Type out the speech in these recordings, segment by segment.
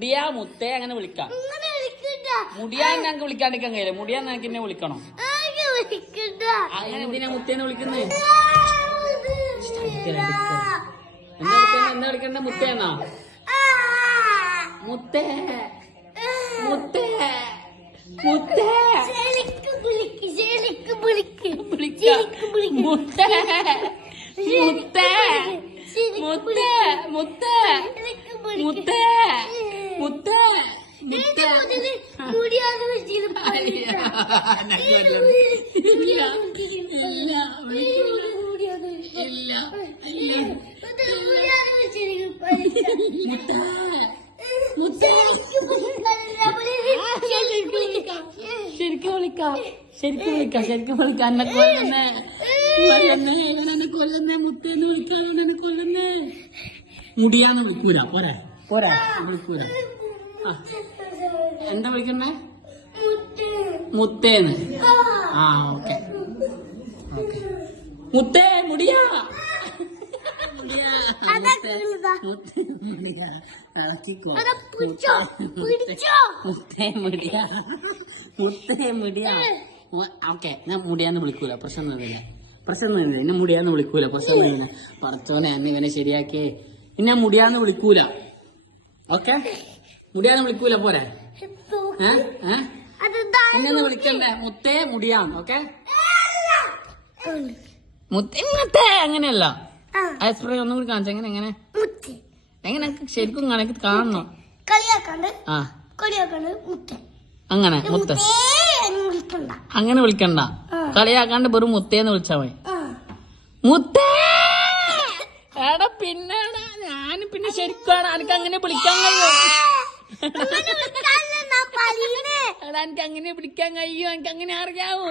മുടിയാ മുത്തേ അങ്ങനെ വിളിക്കാം. മുടിയാ ഞങ്ങൾക്ക് വിളിക്കാണ്ടിരിക്കാൻ കഴിയില്ല മുടിയാ നിനക്ക് എന്നെ വിളിക്കണോ? അങ്ങനെ എന്തിനാ മുത്തേനെ വിളിക്കുന്നത് എന്താ വിളിക്കണ്ട മുത്തേന്നാ മുത്തേ മുത്തേ. മുത്തേ. മുത്തേ. മുത്തേ. മുത്തേ. മുത്തേ. മുത്തേ. ശരിക്കും വിളിക്കാം. ശരിക്കും വിളിക്കാം. ശരിക്കും വിളിക്കാം. എന്നെ കൊല്ലുന്നേ കൊല്ലുന്നേ കൊല്ലുന്നേ മുത്തേന്ന് വിളിക്കാൻ എന്നെ കൊല്ലുന്നേ മുടിയാന്ന് വിളിക്കൂല. പോരാ. പോരാ. വിളിക്കൂല. എന്താ വിളിക്കുന്നേ മുത്തേന്ന്. ആ. ഓക്കെ. ഓക്കെ. മുത്തേ മുടിയാ. ഓക്കെ. ഞാൻ മുടിയാന്ന് വിളിക്കൂല. പ്രശ്നമൊന്നുമില്ല പ്രശ്നമൊന്നുമില്ല എന്നെ മുടിയാന്ന് വിളിക്കൂല. പ്രശ്നമൊന്നുമില്ല പറച്ചോനെ അന്ന് ഇവനെ ശരിയാക്കിയേ. എന്നെ മുടിയാന്ന് വിളിക്കൂല. ഓക്കെ? മുടിയാന്ന് വിളിക്കൂല പോരെ. ഏ? ഏ? എന്നെ വിളിക്കണ്ടേ മുത്തേ മുടിയാണ് ഓക്കെ? മുത്തേ മുത്തേ അങ്ങനെയല്ല. സ്പ്രേ ഒന്നും കൂടി കാണിച്ച എങ്ങനെ എങ്ങനെ? എങ്ങനെ ശരിക്കും കണക്ക് കാണണം? അങ്ങനെ മുത്ത. അങ്ങനെ വിളിക്കണ്ട. കളിയാക്കാണ്ട് വെറും മുത്തേന്ന് വിളിച്ചാ മതി. മുത്തേ! എടാ പിന്നെടാ ഞാൻ പിന്നെ ശരിക്കും എനിക്ക് അങ്ങനെ വിളിക്കാൻ കഴിയോ? എടാ എനിക്ക് അങ്ങനെ വിളിക്കാൻ കഴിയോ? എനിക്ക് അങ്ങനെ അറിയാവോ?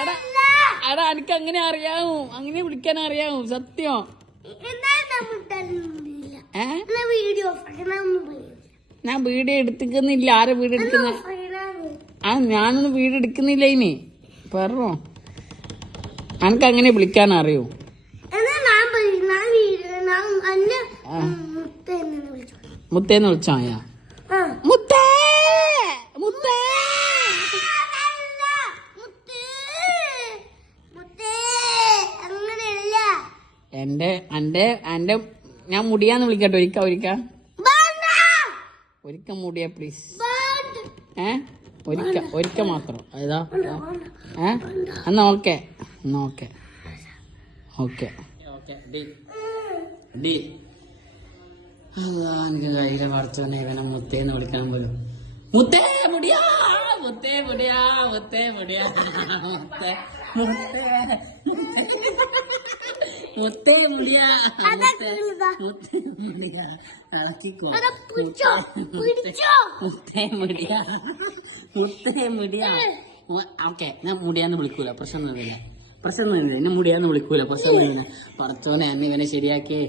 എടാ എടാ എനിക്ക് അങ്ങനെ അറിയാവൂ? അങ്ങനെ വിളിക്കാൻ അറിയാവൂ? സത്യം? ഞാൻ വീട് എടുത്തിക്കുന്നില്ല. ആരെ വീട് എടുക്കുന്ന? ആ ഞാനൊന്നും വീട് എടുക്കുന്നില്ല ഇനി. പറഞ്ഞോ എനിക്ക് അങ്ങനെ വിളിക്കാൻ അറിയോ? മുത്തേന്ന് വിളിച്ചോ പറയും ഞാൻ വീഡിയോ ഞാൻ അന്നെ ആ. മുത്ത എന്ന് വിളിച്ചു മുത്തേന്ന് വിളിച്ചാ മതിയാ ആ മുത്തേ മുത്തേ അതല്ല. മുത്തേ. മുത്തേ. അങ്ങനെയല്ല. എന്റെ എന്റെ എന്റെ ഞാൻ മുടിയാന്ന് വിളിക്കട്ടെ. ഒരിക്ക ഒരിക്ക. ഒരിക്ക മുടിയ പ്ലീസ്. ഏ? ഒരിക്ക ഒരിക്ക മാത്രം. വേണ്ട. ഏ? എന്നാ ഓക്കെ എന്നാ ഓക്കെ. ഓക്കെ. എനിക്ക് കയ്യിലെ പഠിച്ചോനെ ഇവനെ മുത്തേന്ന് വിളിക്കാൻ പോലും. മുത്തേ മുടിയാ മുത്തേ മുടിയാ മുത്തേ മുടിയാ മുത്തേ മുത്തേ. മുത്തേ മുടിയാ ഇളക്കിക്കോ. മുത്തേ മുടിയാ മുത്തേ മുടിയാ ഓക്കെ ഞാൻ മുടിയാന്ന് വിളിക്കൂല. പ്രശ്നമൊന്നുമില്ല. പ്രശ്നമൊന്നുമില്ല. എന്നെ മുടിയാന്ന് വിളിക്കൂല. പ്രശ്നമൊന്നുമില്ല. പറച്ചോനെ അന്ന് ഇവനെ ശരിയാക്കിയേ.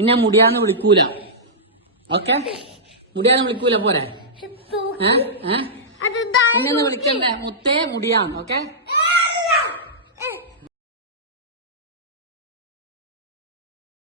എന്നെ മുടിയാന്ന് വിളിക്കൂല. ഓക്കെ? മുടിയാന്ന് വിളിക്കൂല പോരെ. ഏ? ഏ? എന്നെ വിളിക്കണ്ടേ. മുത്തേ മുടിയാന്ന് ഓക്കെ?